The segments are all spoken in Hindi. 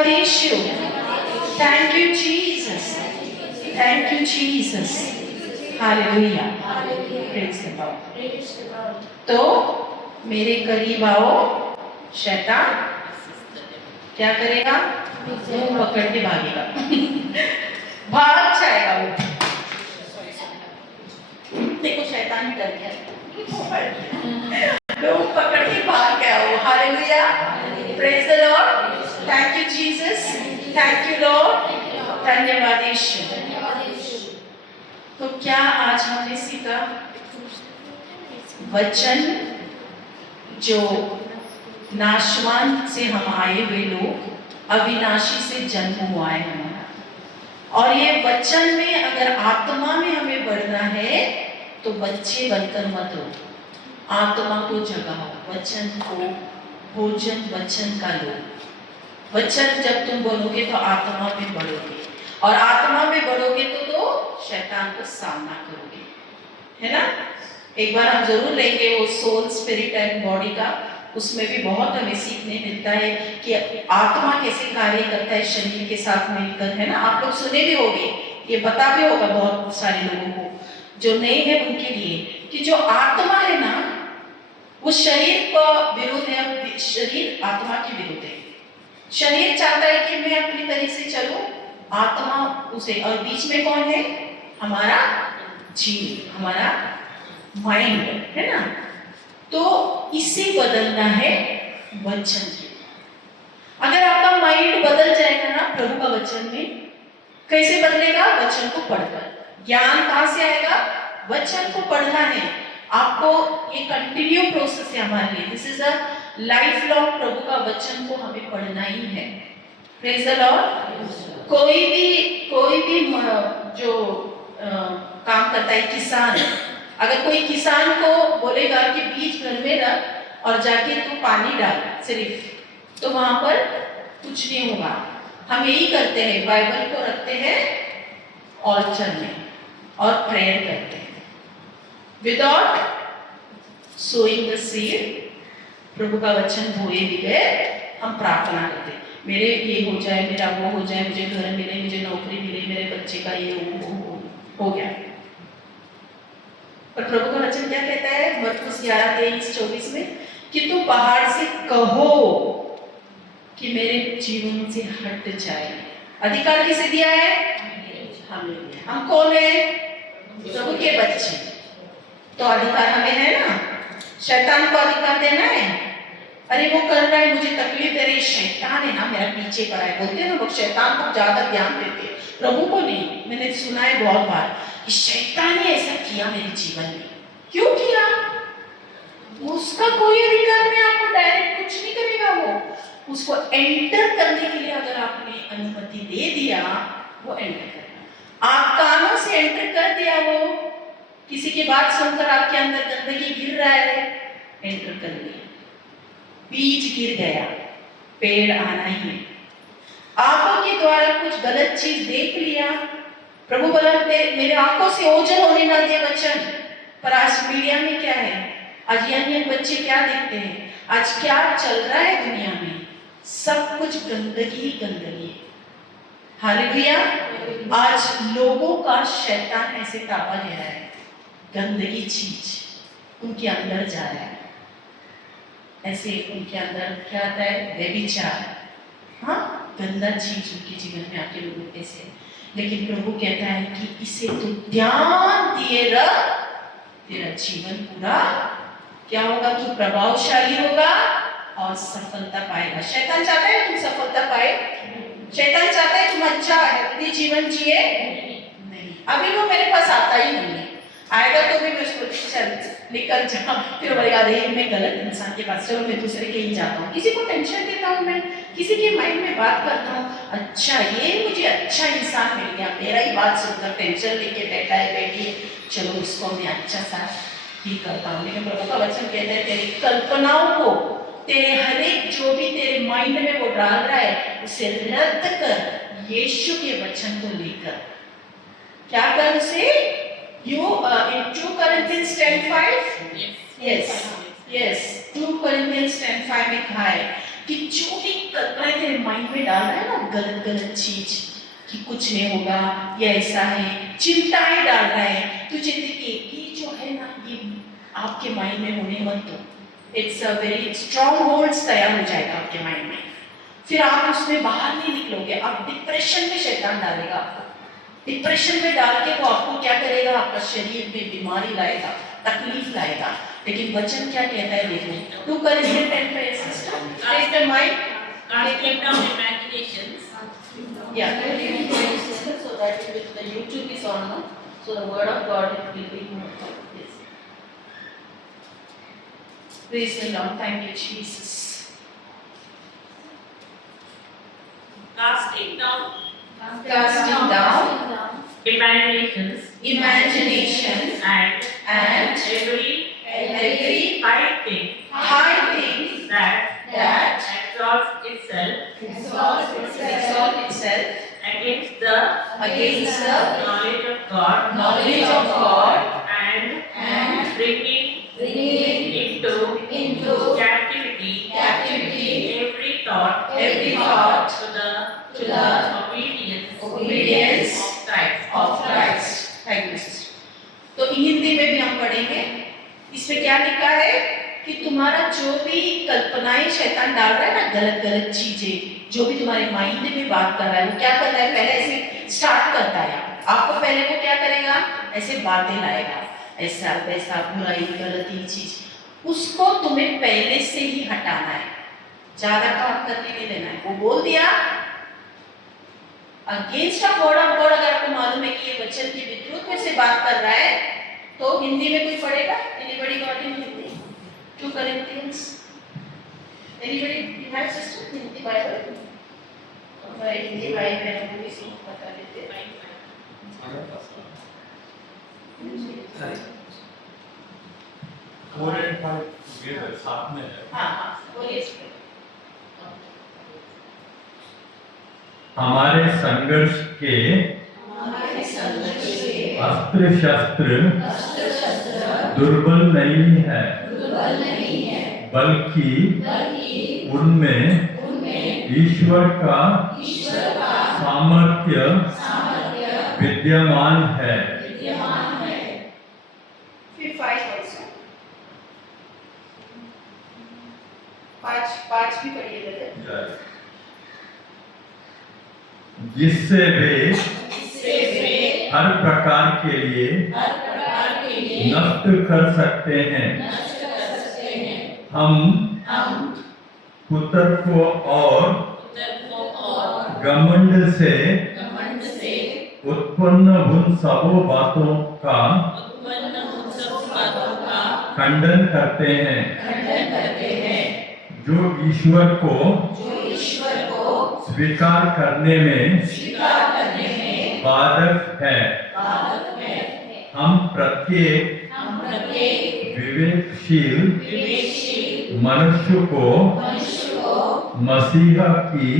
धन्यवाद Yeshu. Thank you Jesus, thank you Jesus, hallelujah, praise the Lord. तो मेरे करीब आओ, शैतान क्या करेगा? मुंह पकड़ के भागेगा। भाग जाएगा वो। देखो शैतान डर गया, मुंह पकड़ के भाग गया वो। Hallelujah, praise the Lord. Thank you Jesus, thank you Lord, धन्यवाद यीशु। तो क्या आज हमने सीखा? वचन जो नाशवान से हम आए हुए लोग, अविनाशी से जन्म हुआ है हमारा, और ये वचन में अगर आत्मा में हमें बढ़ना है तो बच्चे बनकर मत रहो, आत्मा को जगाओ, वचन को भोजन वचन का लो। वचन जब तुम बोलोगे तो आत्मा में बढ़ोगे, और आत्मा में बढ़ोगे तो शैतान का सामना करोगे, है ना? एक बार हम जरूर लेंगे वो सोल, स्पिरिट एंड बॉडी का, उसमें भी बहुत हमें सीखने मिलता है कि आत्मा कैसे कार्य करता है शरीर के साथ मिलकर, है ना? आप लोग सुने भी होंगे, ये पता भी होगा बहुत सारे लोगों को, जो नए हैं उनके लिए, कि जो आत्मा है ना वो शरीर का विरोध है, शरीर आत्मा के विरोध है। शरीर चाहता है कि मैं अपनी तरह से चलूं, आत्मा उसे, और बीच में कौन है? हमारा जीव, हमारा माइंड, है ना? तो इसे बदलना है वचन के। अगर आपका माइंड बदल जाएगा ना प्रभु का वचन में, कैसे बदलेगा? वचन को पढ़कर। ज्ञान कहां से आएगा? वचन को पढ़ना है आपको। ये कंटिन्यू प्रोसेस है हमारे लिए। This is a life long, प्रभु का वचन को हमें पढ़ना ही है। Praise the Lord. कोई भी जो काम करता है, किसान, अगर कोई किसान को बोलेगा कि बीज घर में रख और जाके तू पानी डाल सिर्फ, तो वहां पर कुछ नहीं होगा। हम यही करते हैं, बाइबल को रखते हैं ऑल्टर में और प्रेयर करते हैं। विदाउट सोइंग द सीड, प्रभु का वचन बोए बगैर हम प्रार्थना करते हैं, मेरे ये हो जाए, मेरा वो हो जाए, मुझे घर मिले, मुझे नौकरी मिले, मेरे बच्चे का ये हो गया। और प्रभु का वचन क्या कहता है मरकुस 11:23-24 में? कि तू पहाड़ से कहो कि मेरे जीवन से हट जाए। अधिकार किसे दिया है? हमें। हम कौन है? प्रभु के बच्चे। तो अधिकार हमें है ना। शैतान को अधिकार देना है? अरे वो कर रहा है, मुझे तकलीफ दे रही, शैतान है ना, मेरा पीछे पड़ा है। बोलते हैं ना लोग, शैतान को ज्यादा ध्यान देते हैं, प्रभु को नहीं। मैंने सुना है बहुत बार कि शैतान ने ऐसा किया मेरे जीवन में। क्यों किया? उसका कोई अधिकार नहीं, आपको डायरेक्ट कुछ नहीं करेगा वो। उसको एंटर करने के लिए अगर आपने अनुमति दे दिया, वो एंटर करेगा। आप कानों से एंटर कर दिया, वो किसी की बात सुनकर आपके अंदर गंदगी गिर रहा है, एंटर कर लिया, बीज गिर गया, पेड़ आना ही है। आंखों के द्वारा कुछ गलत चीज देख लिया, प्रभु बोला मेरे आंखों से ओझल होने ना दिया वचन। पर आज मीडिया में क्या है? आज यंग बच्चे क्या देखते हैं? आज क्या चल रहा है दुनिया में? सब कुछ गंदगी ही गंदगी है। हालेलुया। आज लोगों का शैतान ऐसे ताबा ले रहा है, गंदगी चीज उनके अंदर जा रहा है। ऐसे उनके अंदर क्या आता है? व्यभिचार, हाँ, गंदा चीज उनके जीवन में आके लोगों ऐसे। लेकिन प्रभु कहता है कि इसे तो ध्यान दिए रह, तेरा जीवन पूरा क्या होगा? तू प्रभावशाली होगा और सफलता पाएगा। शैतान चाहता है तुम सफलता पाए, शैतान चाहता है तुम अच्छा हेल्दी जीवन जिए, नहीं। अभी वो मेरे पास आता ही नहीं है, आएगा तो भी मैं उसको चल निकल जा, फिर बोलेगा अरे मैं गलत इंसान के पास, चलो मैं दूसरे के ही जाता हूँ। किसी को टेंशन देता हूँ, मैं किसी के माइंड में बात करता हूँ, अच्छा ये मुझे अच्छा इंसान मिल गया, मेरा ही बात सुनकर टेंशन लेके बैठा है, बैठी, चलो इसको मैं अच्छा सा ही करता हूँ। लेकिन प्रभु का वचन कहता है तेरी कल्पनाओं को, तेरे हर एक जो भी तेरे माइंड में वो डाल रहा है, उसे रद्द कर यीशु के वचन को लेकर। क्या कर उसे? You in 2 Corinthians 10:5, yes, 2 Corinthians 10:5 में कहा है कि जो भी कल्पना तेरे माइंड में डाल रहा है ना, गलत गलत चीज कि कुछ नहीं होगा, ये ऐसा है, चिंताएं डाल रहा है तुझे, देखिए ये जो है ना, ये आपके माइंड में होने मत दो। It's a very strong holds तैयार हो जाएगा आपके माइंड में, फिर आप उसमें बाहर नहीं निकलोगे, आप डिप्रेशन में शैतान डालेगा आपको, डिप्रेशन में डाल के वो आपको क्या करेगा, आपका शरीर में बीमारी लाएगा, तकलीफ लाएगा। लेकिन वचन क्या कहता है, देखो 2 Corinthians 10 sister, take the mind, casting down imaginations. yeah, so that with the YouTube is on, no? So the word of God it will be more. Yes. Praise the Lord, thank you Jesus. Casting down Casting down imaginations and every every high thing that exalts itself exalt itself against the against the knowledge of God, and bringing into captivity every thought to the obedience of Christ. Thank you sister. तो हिंदी में भी हम पढ़ेंगे, इसमें क्या लिखा है कि तुम्हारा जो भी कल्पनाएं शैतान डाल रहा है ना, गलत गलत चीजें जो भी तुम्हारे माइंड में बात कर रहा है, वो क्या करता है, पहले ऐसे स्टार्ट करता है आपको, पहले वो क्या करेगा, ऐसे बातें लाएगा, ऐसा वैसा बुराई गलती चीज, उसको तुम्हें पहले से ही हटाना है, ज्यादा काम करने नहीं देना है। वो बोल दिया against of word of God, अगर आपको मालूम है कि ये वचन के विरुद्ध में से बात कर रहा है, तो हिंदी में कोई पढ़ेगा? Anybody got in Hindi? 2 Corinthians, anybody have sister Hindi Bible? मैं हिंदी बाइबल में भी इसको बता देते हैं। Four and five together, साथ में है। हाँ, बोलिए। हमारे संघर्ष के अस्त्र शस्त्र दुर्बल नहीं है, बल्कि उनमें ईश्वर का सामर्थ्य विद्यमान है। फिर 5 also, 5 भी पढ़िए बेटे। जिससे वे हर प्रकार के लिए नष्ट कर सकते हैं। हम कुतर्क और घमंड से उत्पन्न उन सब बातों का खंडन करते हैं जो ईश्वर को स्वीकार करने में बाधक है। हम प्रत्येक विवेकशील मनुष्य को मसीहा की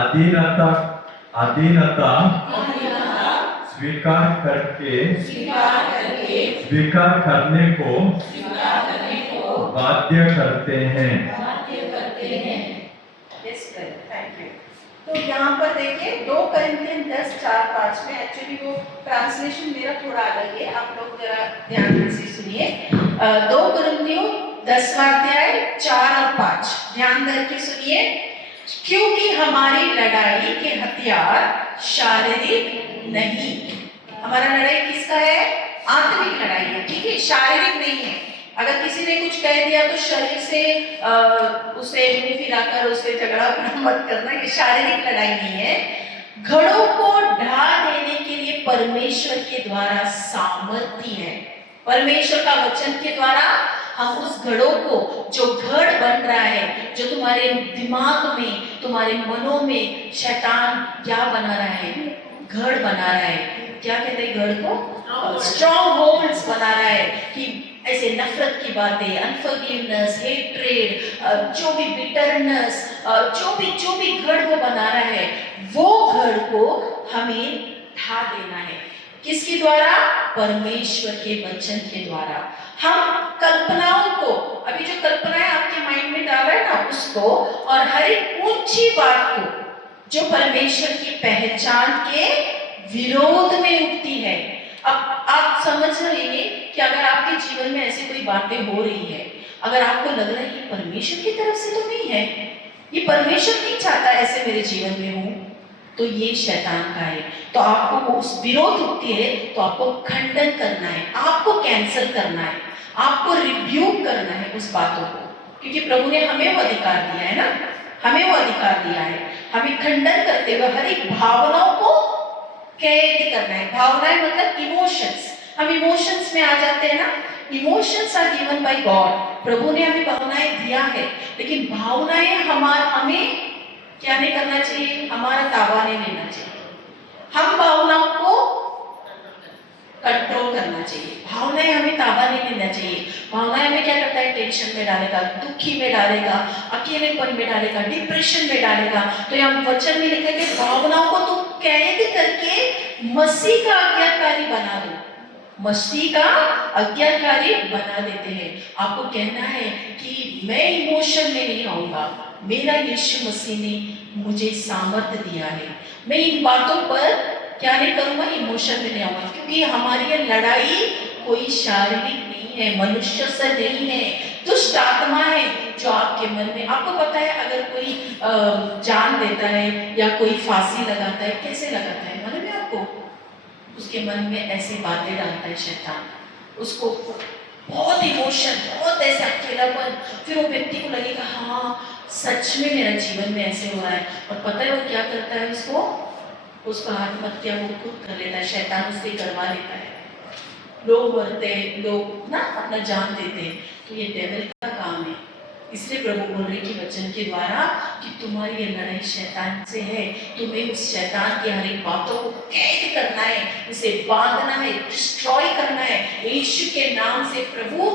अधीनता स्वीकार करने को बाध्य करते हैं। तो यहाँ पर देखिए 2 Corinthians 10:4-5 में, एक्चुअली वो ट्रांसलेशन मेरा थोड़ा अलग है, आप लोग जरा ध्यान से सुनिए। 2 Corinthians 10:4 और 5 ध्यान करके सुनिए। क्योंकि हमारी लड़ाई के हथियार शारीरिक नहीं, हमारा लड़ाई किसका है? आत्मिक लड़ाई है, ठीक है, शारीरिक नहीं है। अगर किसी ने कुछ कह दिया तो शरीर से उसे मुंह फिराकर उससे झगड़ा मत करना, ये शारीरिक लड़ाई नहीं है। घड़ों को ढा देने के लिए परमेश्वर के द्वारा सामर्थ्य है। परमेश्वर का वचन के द्वारा हम उस घड़ों को, जो घड़ बन रहा है, जो तुम्हारे दिमाग में, तुम्हारे मनों में शैतान क्या बना रहा है? घड़ बना रहा है। क्या कहते हैं घड़ को? स्ट्रॉन्ग होल्ड्स बना रहा है कि ऐसे नफरत की बातें, अनफॉरगिवनेस, हेट्रेड, जो भी बिटरनेस, जो भी घड़ वो बना रहा है, वो घड़ को हमें ढा देना है। किसके द्वारा? परमेश्वर के वचन के द्वारा। हम कल्पनाओं को, अभी जो कल्पनाएं आपके माइंड में डाल रहे हैं ना, उसको और हर एक ऊंची बात को जो परमेश्वर की पहचान के विरोध में उठती है। अब आप समझ रहे हैं कि अगर आपके जीवन में ऐसी कोई बातें हो रही है, अगर आपको लग रहा है कि परमेश्वर की तरफ से तो नहीं है, ये परमेश्वर नहीं चाहता ऐसे मेरे जीवन में हो, तो ये शैतान का है। तो आपको उस विरोध उठती है तो आपको खंडन करना है, आपको कैंसिल करना है, आपको रिब्यूक करना है उस बातों को, क्योंकि प्रभु ने हमें वो अधिकार दिया है ना, हमें वो अधिकार दिया है। हमें खंडन करते हुए हर एक भावनाओं को कैद करना है। भावनाएं मतलब इमोशंस। हम इमोशंस में आ जाते हैं ना, emotions are given by God. प्रभु ने हमें भावनाएं दिया है, लेकिन भावनाएं हमें क्या नहीं करना चाहिए, हमारा ताबा नहीं लेना चाहिए। हम भावनाओं को कंट्रोल करना चाहिए, भावनाएं हमें ताबा नहीं लेना चाहिए। भावनाएं हमें क्या करता है, टेंशन में डालेगा, दुखी में डालेगा, अकेलेपन में डालेगा, डिप्रेशन में डालेगा। तो यहाँ वचन में लिखा है कि भावनाओं को तुम कैद करके मसीह का आज्ञाकारी बना दो, मसीह का आज्ञाकारी बना देते हैं। आपको कहना है कि मैं इमोशन में नहीं आऊंगा, मेरा यीशु मसीह ने मुझे सामर्थ्य दिया है, मैं इन बातों पर क्या नहीं करूंगा, इमोशन में नहीं आऊंगा। क्योंकि हमारी ये लड़ाई कोई शारीरिक नहीं है, मनुष्य से नहीं है, दुष्ट आत्मा है जो आपके मन में। आपको पता है अगर कोई जान देता है या कोई फांसी लगाता है, कैसे लगाता है मालूम है आपको? उसके मन में ऐसी बातें डालता है शैतान, उसको बहुत इमोशन, बहुत ऐसे अकेलापन, फिर वो व्यक्ति को लगेगा हाँ सच में मेरा जीवन में ऐसे हो रहा है। और पता है वो क्या करता है, उसको आत्महत्या वो खुद कर लेता है, शैतान उससे करवा लेता है। लोग मरते, लोग ना अपना जान देते, तो ये डेविल का काम है। इसलिए प्रभु बोल रहे कि वचन के द्वारा कि तुम्हारी ये लड़ाई शैतान से है, तुम्हें उस शैतान की हर एक बातों को कैद करना है, उसे बांधना है, डिस्ट्रॉय करना है यीशु के नाम से। प्रभु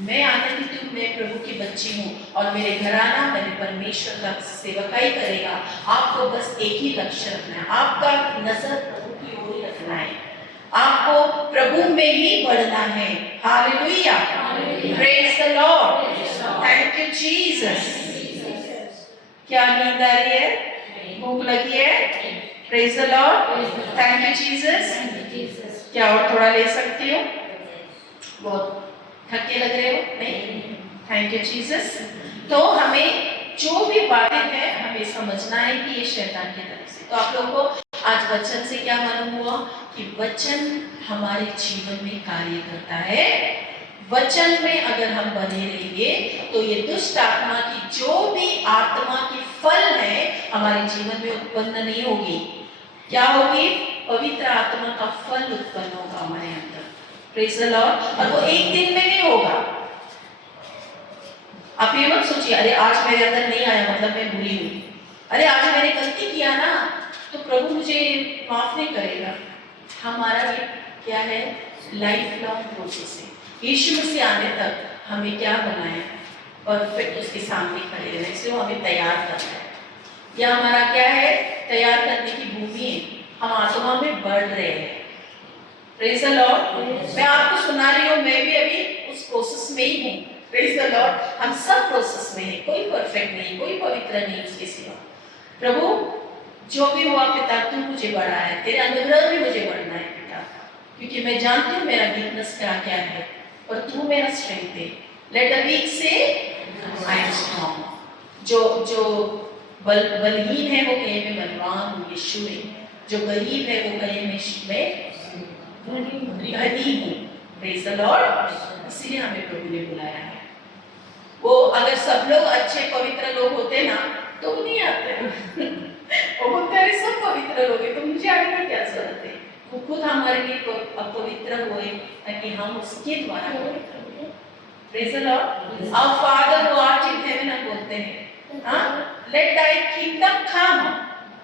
मैं आनंदित हूँ, मैं प्रभु की बच्ची हूँ और मेरे घराना मेरे परमेश्वर का सेवकाई करेगा। आपको बस एक ही लक्ष्य रखना है, आपका नजर प्रभु की ओर ही रखना है, आपको प्रभु में ही बढ़ना है। Hallelujah, praise the Lord, thank you Jesus. क्या नींद आ रही है, भूख लगी है? Praise the Lord, thank you Jesus. क्या और थोड़ा ले सकती हो? बहुत थके लग रहे हो? नहीं, थैंक यू जीसस। तो हमें जो भी बातें हैं हमें समझना है कि ये शैतान की तरफ से। तो आप लोगों को आज वचन से क्या मालूम हुआ कि वचन हमारे जीवन में कार्य करता है। वचन में अगर हम बने रहेंगे तो ये दुष्ट आत्मा की जो भी आत्मा की फल है हमारे जीवन में उत्पन्न नहीं होगी। क्या होगी? पवित्र आत्मा का फल उत्पन्न होगा हमारे अंदर। Praise the Lord. और वो एक दिन में नहीं होगा। आप ये मत सोचिए अरे आज मेरे अंदर नहीं आया मतलब मैं बुरी हूँ, अरे आज मैंने गलती किया ना तो प्रभु मुझे माफ नहीं करेगा। हमारा ये क्या है, लाइफ लॉन्ग प्रोसेस है। यीशु मसीह आने तक हमें क्या बनाए, परफेक्ट उसके सामने खड़े रहना, इसलिए वो हमें तैयार करना है। यह हमारा क्या है, तैयार करने की भूमि है। हम आत्मा में बढ़ रहे हैं। Praise the Lord. मैं आपको सुना रही हूँ, मैं भी अभी उस प्रोसेस में ही हूँ। Praise the Lord. हम सब प्रोसेस में हैं, कोई परफेक्ट नहीं, कोई पवित्र नहीं उसके सिवा। प्रभु जो भी हुआ पिता तू मुझे बढ़ा है, तेरे अनुग्रह में मुझे बढ़ना है पिता, क्योंकि मैं जानती हूँ मेरा वीकनेस क्या क्या है और तू मेरा स्ट्रेंथ है। लेट द वीक से आई एम स्ट्रॉन्ग। जो बलहीन है वो कहे मैं बलवान हूँ यीशु में, जो गरीब है वो कहे मैं धनी हूँ। Praise the Lord. इसीलिए हमें प्रभु ने बुलाया है। वो अगर सब लोग अच्छे पवित्र लोग होते ना तो वो नहीं आते। वो बोलते हैं सब पवित्र लोग हैं तो मुझे आने की क्या जरूरत है। वो खुद हमारे लिए पवित्र हुए ताकि हम उसके द्वारा पवित्र हो। Praise the Lord. Our Father who art in heaven हम बोलते हैं, हाँ, let thy kingdom come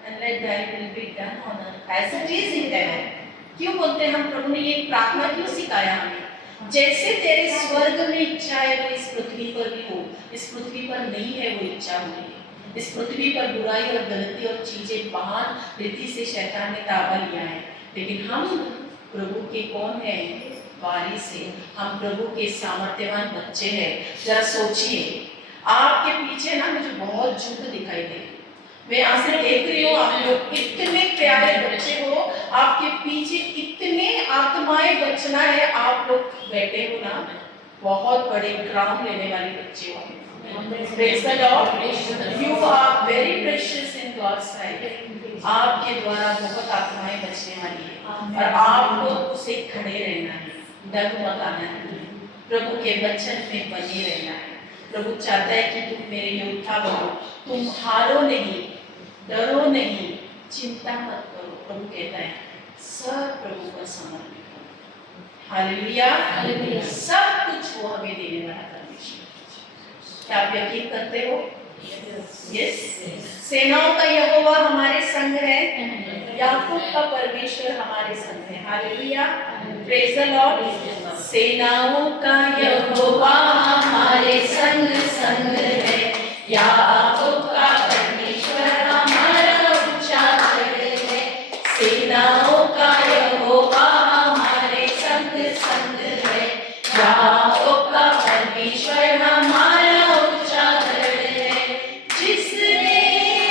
and let thy will be done on earth as it is in heaven. क्यों बोलते हैं हम? प्रभु ने ये प्रार्थना क्यों सिखाया हमें? जैसे तेरे स्वर्ग में इच्छा है वो इस पृथ्वी पर भी हो। इस पृथ्वी पर नहीं है वो इच्छा हुई। इस पृथ्वी पर बुराई और गलती और चीजें महान रीति से शैतान ने ताबा लिया है, लेकिन हम प्रभु के कौन है? वारिस है। हम प्रभु के सामर्थ्यवान बच्चे हैं। जरा सोचिए, आपके पीछे ना मुझे बहुत झूठ दिखाई दे। मैं यहाँ से देख रही हूँ, आप लोग इतने प्यारे बच्चे हो, आपके पीछे इतने आत्माएं बचना है। आप लोग बैठे हो ना, बहुत बड़े ग्राउंड लेने वाले बच्चे हो। Praise the Lord. You are very precious in God's sight. आपके द्वारा बहुत आत्माएं बचने वाली है और आपको उसे खड़े रहना है, डगमगाना है, प्रभु के वचन में बने रहना है। प्रभु चाहता है कि तुम मेरे योद्धा बनो, तुम हारो नहीं, डरो नहीं, चिंता मत करो। प्रभु कहता है सब प्रभु को समर्पित करो। हालेलुया, सब कुछ वो हमें देने वाला परमेश्वर। क्या आप यकीन करते हो? यस। सेनाओं का यहोवा हमारे संग है, याकूब का परमेश्वर हमारे संग है। Hallelujah, praise the Lord. सेनाओं का यहोवा हमारे संग संग है, याकूब का परमेश्वर हमारा ऊंचा गढ़ है। सेनाओं का यहोवा हमारे संग संग है, याकूब का परमेश्वर हमारा ऊंचा गढ़ है। जिसने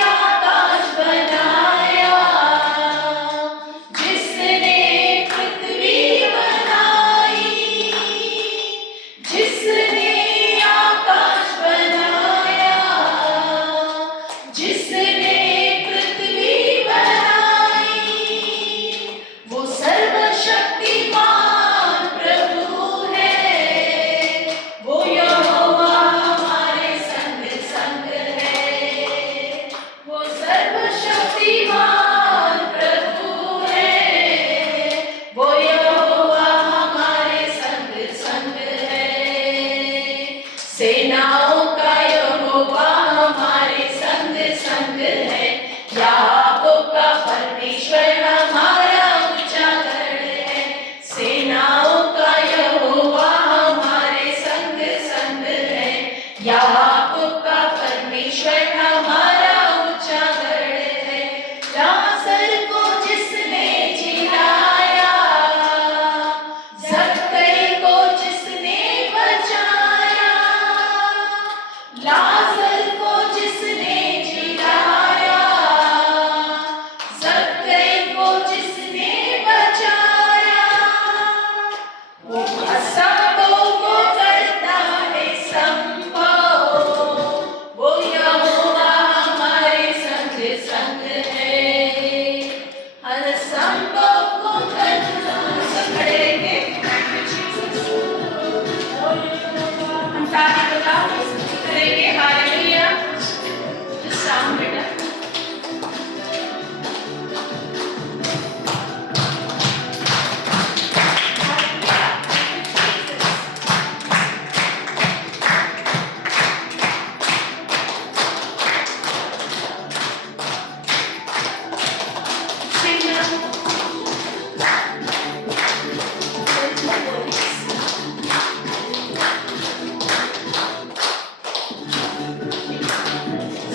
आकाश बनाया, जिसने पृथ्वी बनाई, जिसने आकाश बनाया, जिसने पृथ्वी बनाई, वो सर्वशक्तिमान प्रभु है। वो यहोवा हमारे संग संग है, वो सर्वशक्तिमान प्रभु है। वो यहोवा हमारे संग संग है। सेनाओं का यहोवा हमारे संग संग है, याकूब का परमेश्वर हमारा ऊंचा गढ़ है। सेनाओं का यहोवा हमारे संग संग है, याकूब का परमेश्वर हमारा ऊंचा गढ़ है। लाजर को जिसने जिलाया, जक्कई को जिसने बचाया, लाजर को जिसने जिलाया, जक्कई को जिसने बचाया, वो असंभव को करता है संभव। वो यहोवा हमारे संग संग है, हर संभव को करता है। खड़े रहेंगे, हम ताली बजाओ करेंगे। हालेलुया, साउंड बेटा।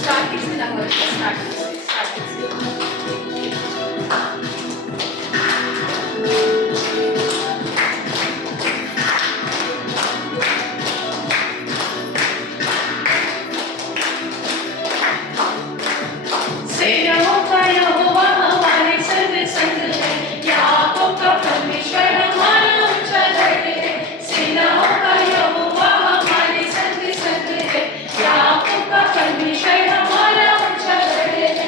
Starting से ना हो, starting से। सेनाओं का यहोवा हमारे संग संग है, याकूब का परमेश्वर हमारा ऊंचा गढ़ है। सेनाओं का यहोवा हमारे संग संग है, याकूब का परमेश्वर हमारा ऊंचा गढ़ है।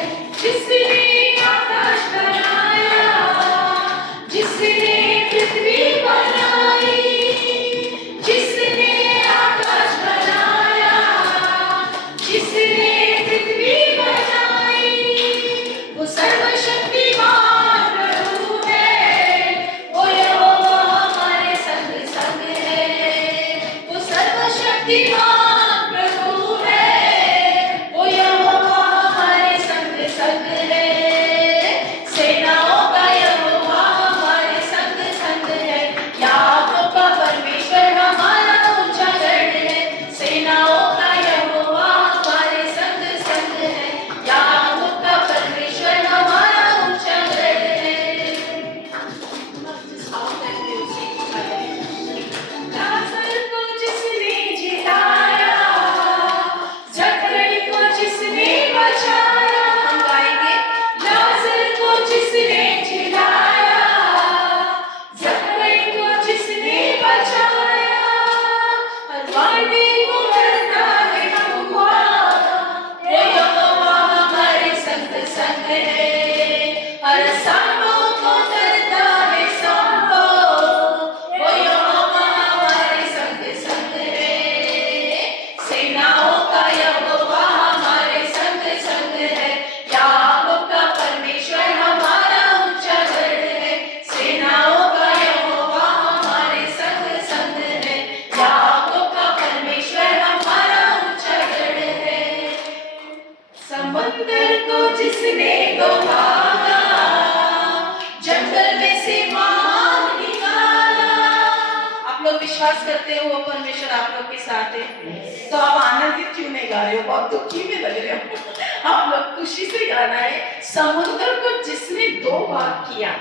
समंदर को जिसने डुबाया, जंगल में से मार्ग निकाला। आप लोग विश्वास करते हो वो परमेश्वर आप लोग के साथ है? तो आप आनंदित क्यों नहीं गा रहे हो? बहुत दुखी में लग रहे हो। आप लोग खुशी से गाना है, समुद्र को जिसने दो भाग किया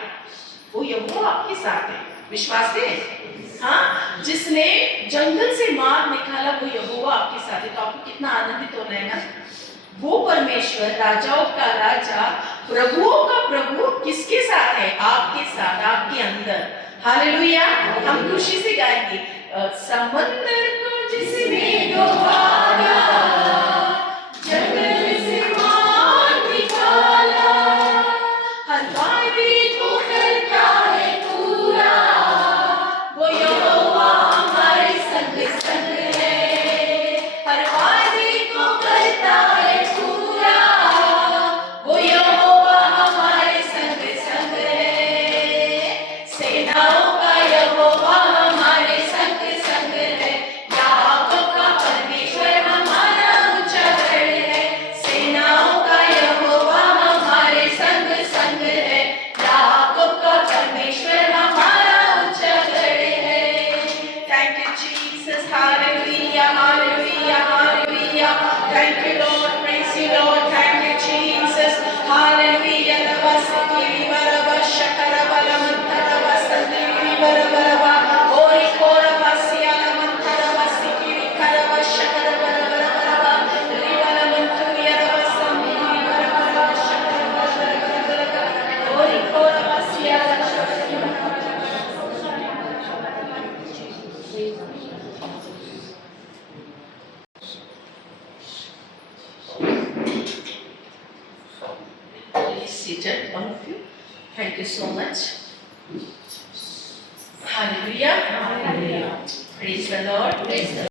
वो यहोवा आपके साथ है। विश्वास है? हाँ, जिसने जंगल से मार्ग निकाला वो यहोवा आपके साथ है। तो आपको कितना आनंदित होना है ना। वो परमेश्वर राजाओं का राजा, प्रभुओं का प्रभु किसके साथ है? आपके साथ, आपके अंदर। हालेलुया। हम खुशी से गाएंगे, समंदर को जिसने डुबाया, जंगल से मार्ग निकाला, हर वायदे को करता है पूरा, वो यहोवा हमारे संग संग है। हर वायदे को करता है पूरा, वो यहोवा हमारे संग संग है। सेनाओं का यहोवा हमारे संग संग है। याकूब का परमेश्वर हमारा ऊंचा गढ़ है। सेनाओं का यहोवा हमारे संग संग है। याकूब का परमेश्वर हमारा ऊंचा गढ़ है। Thank you Jesus, hallelujah hallelujah hallelujah. Thank you Lord, praise you Lord, thank you Jesus, hallelujah. नमस्ते बरबा शकरा बला मंतरा वसंती बरबा ओरी कोरा वसिया मंतरा वसिकी करवा शकरा बरबा रिवाला मंतुया वसंती बरबा शकरा बरबा ओरी कोरा वसिया। Please seated, all of you. Thank you so much. Hallelujah. Hallelujah. Praise the Lord. Praise the